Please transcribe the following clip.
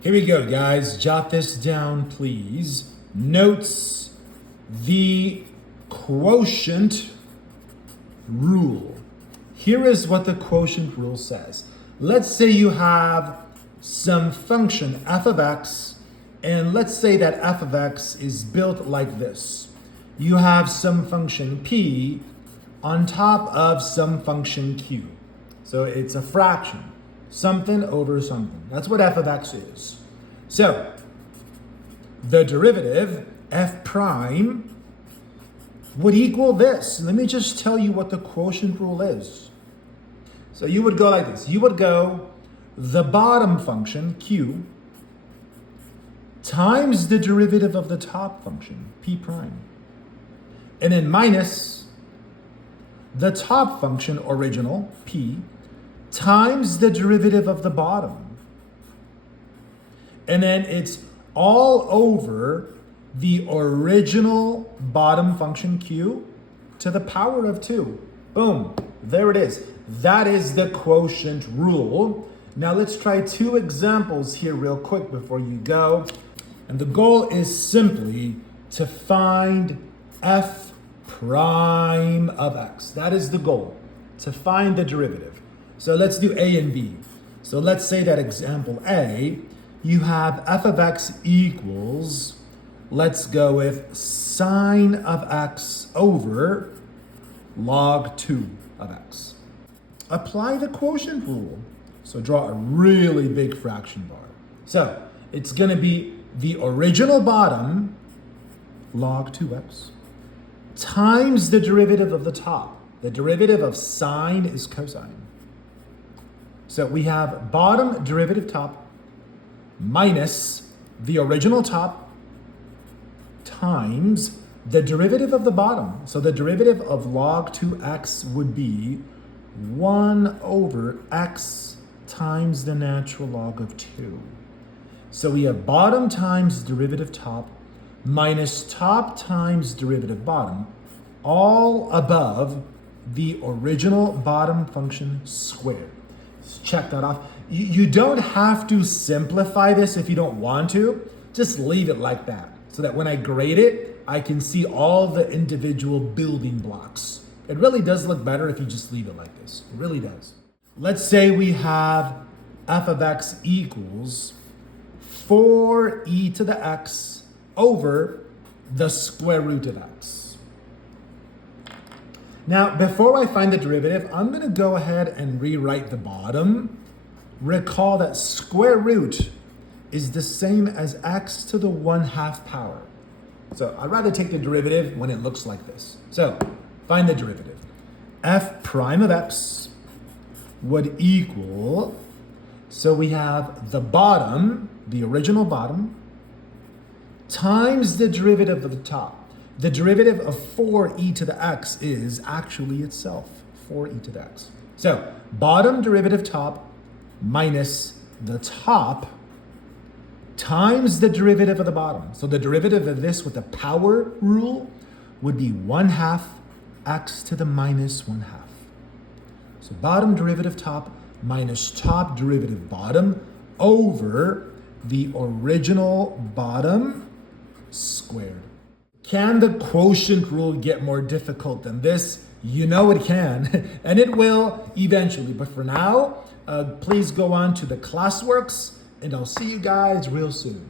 Here we go, guys. Jot this down, please. Notes the quotient rule. Here is what the quotient rule says. Let's say you have some function f of x, and let's say that f of x is built like this. You have some function p on top of some function q. So it's a fraction, something over something. That's what f of x is. So the derivative, f prime, would equal this. Let me just tell you what the quotient rule is. So you would go like this. You would go the bottom function, q, times the derivative of the top function, p prime, and then minus the top function, original, p, times the derivative of the bottom. And then it's all over the original bottom function q to the power of 2. Boom, there it is. That is the quotient rule. Now let's try 2 examples here real quick before you go. And the goal is simply to find f prime of x. That is the goal, to find the derivative. So let's do a and b. So let's say that example A, you have f of x equals, let's go with sine of x over log 2 of x. Apply the quotient rule. So draw a really big fraction bar. So it's going to be the original bottom, log 2x, times the derivative of the top. The derivative of sine is cosine. So we have bottom derivative top minus the original top times the derivative of the bottom. So the derivative of log 2x would be 1 over x times the natural log of 2. So we have bottom times derivative top minus top times derivative bottom, all above the original bottom function squared. Let's check that off. You don't have to simplify this if you don't want to. Just leave it like that so that when I grade it, I can see all the individual building blocks. It really does look better if you just leave it like this. It really does. Let's say we have f of x equals 4e to the x over the square root of x. Now, before I find the derivative, I'm going to go ahead and rewrite the bottom. Recall that square root is the same as x to the 1/2 power. So I'd rather take the derivative when it looks like this. So find the derivative. F prime of x would equal, so we have the bottom, the original bottom, times the derivative of the top. The derivative of 4e to the x is actually itself, 4e to the x. So bottom derivative top minus the top times the derivative of the bottom. So the derivative of this with the power rule would be 1/2 x to the minus 1/2. So bottom derivative top minus top derivative bottom over the original bottom squared. Can the quotient rule get more difficult than this? You know it can, and it will eventually. But for now, please go on to the classworks, and I'll see you guys real soon.